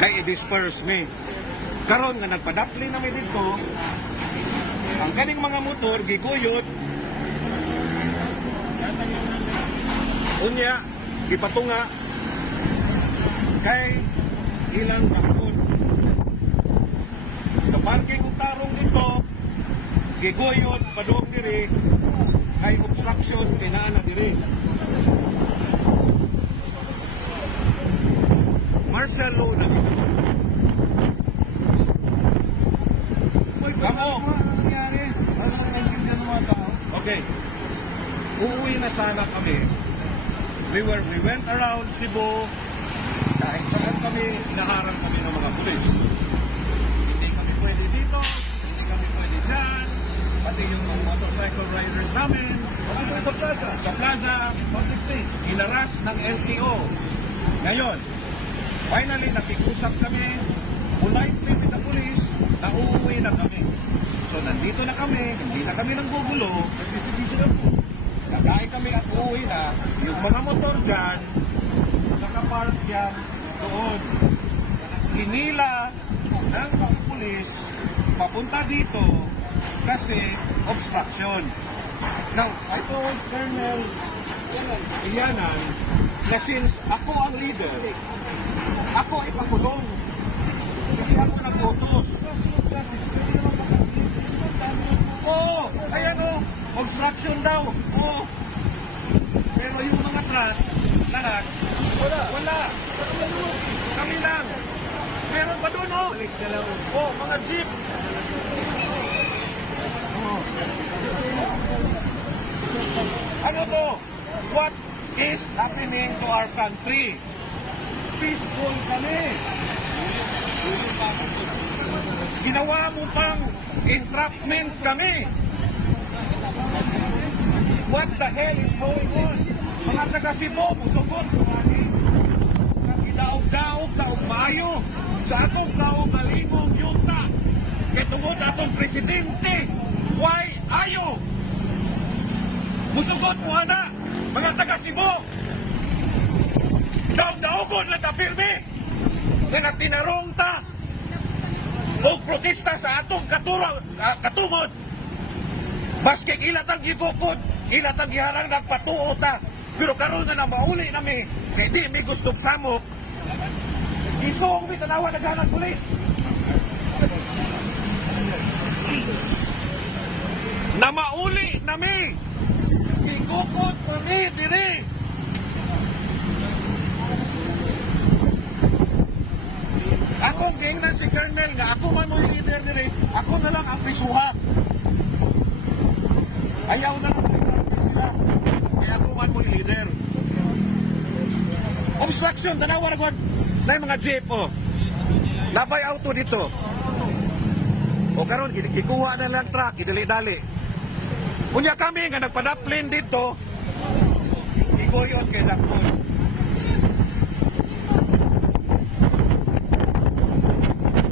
kay i-disperse me. Karon nga nagpadapli na mi dito, ang kaning mga motor giguyot, unya gipatunga kay ilang bakon. Kaparking og tarong dito, giguyot padung diri kay obstruction kay naa na diri. Martial law na dito. Kamo. Okay. Uuwi na sana kami. We went around Cebu. Kahit saan kami, inaharang kami ng mga pulis. Hindi kami pwede dito, hindi kami pwede dyan. Pati yung mga motorcycle riders namin. Sa plaza. Sa plaza, inaras ng LTO. Ngayon, finally, nakikusap kami. Politely with the police, na uuwi na kami. So, nandito na kami, hindi na kami nanggugulo. Nagay kami at uuwi na. Yung mga motor dyan, nakapark yan doon. Hinila ng mga pulis papunta dito kasi obstruction. Now, I told Colonel Iyanan na since ako ang leader, ako ipakulong. Hindi ako nag-utos. Oo, ayan o, obstruction daw. Oo. Pero yung mga truck, lahat, wala. Kami lang. Meron pa doon o. Oh, mga jeep. Oh. Ano to? What is happening to our country? Peaceful kami. Ginawa mo pang entrapment kami. What the hell is going on? Mga taga-Cebu, musugot, gidaog-daog na umayo sa atong kaugalingong yuta. Kitungod atong presidente. Why ayo? Musugot mo na, mga taga-Cebu. Daog-daogon na tapirmi. Nga tinarong ta o protesta sa atong katungod. Maski ilat ang gibukod, ilat ang giharang nagpatuo ta. Pero karon na mauli nami, kay di mi gustong samok. Isong mi tanawa naghanap pulis. Na mauli nami. Bigukod kami diri. Akong gingnan si Colonel nga ako man mo leader diri, ako na lang ang prisuha. Ayaw na lang sila. Kaya ako man mo leader. Obstruction, tanawa na ko na yung mga jeep o. Labay auto dito. O karon gikuha na lang truck, idali-dali. Kunya kami nga nagpadaplin dito, ikoyon kay Dakon.